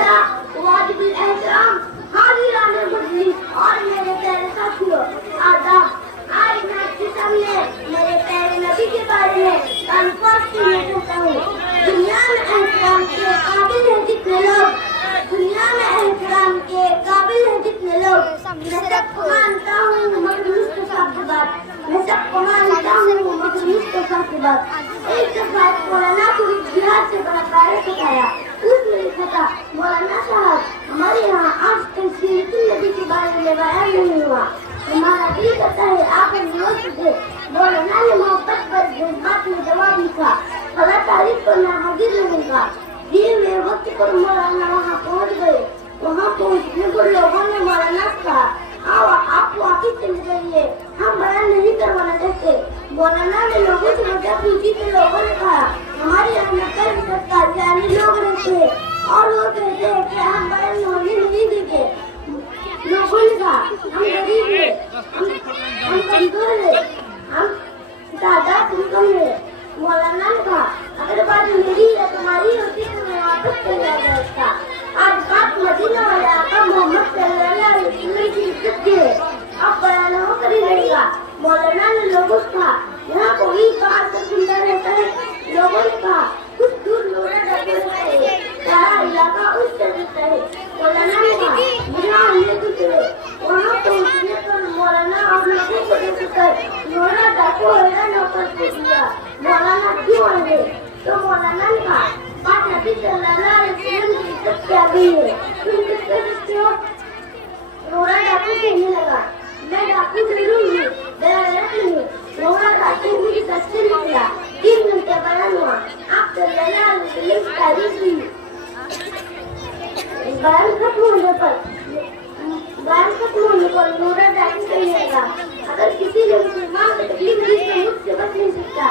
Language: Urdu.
واجب الاحترام حاضران مجلس اور میرے پیارے ساتھیوں آداب. آج میں آپ کے سامنے میرے پیارے نبی کے بارے میں الفاظ سننا چاہتا ہوں. دنیا میں احترام کے قابل ہیں جتنے لوگ, دنیا میں احترام کے قابل ہیں جتنے لوگ, میں سب کو مانتا ہوں مگر مصطفیٰ کی بات, میں سب کو مانتا ہوں مگر مصطفیٰ کی بات. ایک دفعہ مولانا کو جہاد سے بڑا تاریخ بتایا. اس نے لکھا تھا, مولانا صاحب ہمارے یہاں آج تک سیرت النبی کے بارے میں بیان نہیں ہوا, ہمارا دل کرتا ہے آپ نوٹ دے. مولانا نے محبت پر جذبات میں جواب لکھا, خلا تاریخ کو نہ حاضر رہوں گا. دیے ہوئے وقت پر مولانا وہاں پہنچ گئے. وہاں پہنچنے پر لوگوں نے مولانا سے کہا, آپ واپس چلے جائیے, ہم بیان نہیں کروانا چاہتے. مولانا نے لوگوں سے وجہ پوچھی تو لوگوں نے کہا, ہمارے یہاں نقل قادیانی لوگ رہتے ہیں اور وہ کہتے ہیں کہ ہم بیان ہونے نہیں دیں گے. لوگوں نے کہا, ہم غریب ہیں, ہم کمزور ہیں, ہم تعداد میں کم ہے. مولانا نے کہا, اگر بات میری یا تمہاری ہوتی تو میں واپس چلا جاتا. آج بات مدینہ والے آقا محمد صلی اللہ علیہ وسلم کی عزت کی ہے, اب بیان ہو کر ہی رہے گا. مولانا نے لوگوں سے کہا, یہاں کوئی بات سے سنتا رہتا ہے. لوگوں نے کہا, کچھ دور لوڑا ڈاکے رہتا ہے, سارا علاقہ اس سے رہتا ہے. مولانا نے کہا, یہاں ہمیں کچھ ہے. وہاں پہنچنے پر مولانا اور لوگوں کو دیکھ کر لوڑا ڈاکو حیران ہو کر پوچھ لیا, مولانا کیوں آئے گے؟ تو مولانا نے کہا, بات نبی صلی اللہ علیہ وسلم کی عزت کیا گئی ہے, تم کس کر سکتے ہو؟ لوڑا ڈاکو کہنے لگا, میں ڈاکو ضرور ہوں, میرا غلط نہیں. لوڑا ڈاکو مجھے سچ سے نکلا. 3 گھنٹے بیان ہوا, آپ صلی اللہ علیہ وسلم کی تعریف ہوئی. بیان ختم ہونے پر لوڑا ڈاکو کہنے لگا, اگر کسی نے مسلمان کو تکلیف دی تو مجھ سے بچ نہیں سکتا.